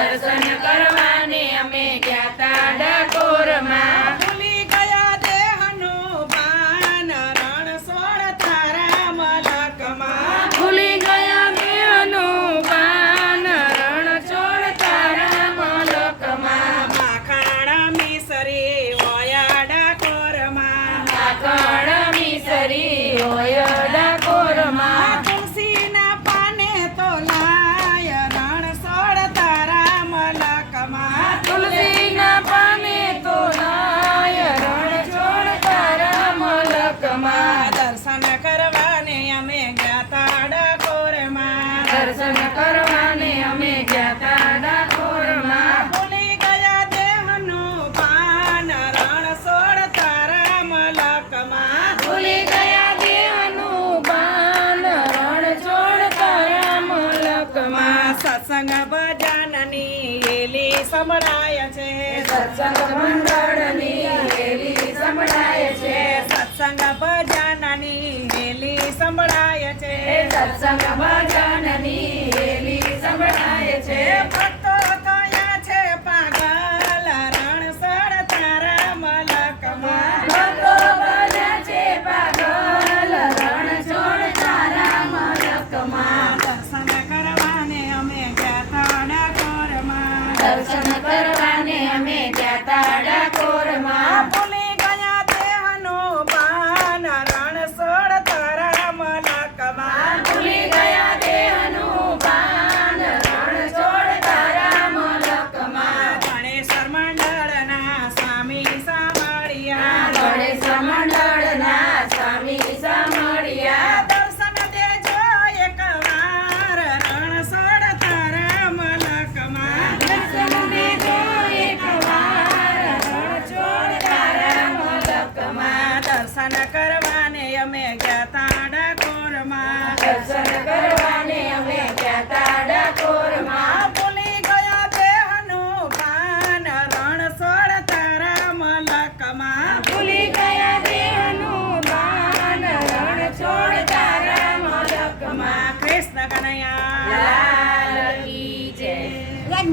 દર્શન કરવાને અમે ગયા તા ડાકોરમાં. ભૂલી ગયા દેહનું ભાન રણછોડ તારા મલકમાં. ભૂલી ગયા દેહનું ભાન રણછોડ તારા મલકમાં. માખણ મિસરી હોયા ડાકોરમાં. માખણ મિસરી હોય ડાકોરમાં. તુલસીના પાને તો લાય રણછોડ તારા મલકમાં. તુલસીના પાને તો લાય રણછોડ તારા મલકમાં. દર્શન કરવાને અમે ગયા તા ડાકોરમાં. દર્શન કરવાને અમે ગયા તા ડાકોરમાં. ભૂલી ગયા દેહનું ભાન રણછોડ તારા મલકમાં. ભૂલી ગયા દેહનું ભાન રણછોડ તારા મલકમાં. સત્સંગ ભજનની એલી સંભળાય છે. સત્સંગ મંડળની હેલી સંભળાય છે. સત્સંગ ભજનની એલી સંભળાય છે. સત્સંગ ભજનની હેલી સંભળાય છે. ભક્તો કયા છે પાગલ રણછોડ તારા મલકમાં. ભક્તો બધા છે પાગલ રણછોડ તારા મલકમાં. દર્શન કરવાને અમે ગયા તા ડાકોરમાં. દર્શન કરવાને અમે ગયા તા ડાકોરમાં. ભૂલી ગયા દેહનું ભાન રણછોડ તારા મલકમાં. ભૂલી ગયા દેહનું ભાન રણછોડ તારા મલકમાં. ગણેશ મંડળના સ્વામી સાંભળ્યા. ગણેશ મંડળના સ્વામી સાંભળ્યા. દર્શન દેજો એકવાર રણછોડ તારા મલકમાં. દર્શન દેજો એકવાર રણછોડ તારા મલકમાં. દર્શન કરવાને અમે ગયા તા ડાકોરમાં. દર્શન કરવાને અમે ગયા તા ડાકોરમાં.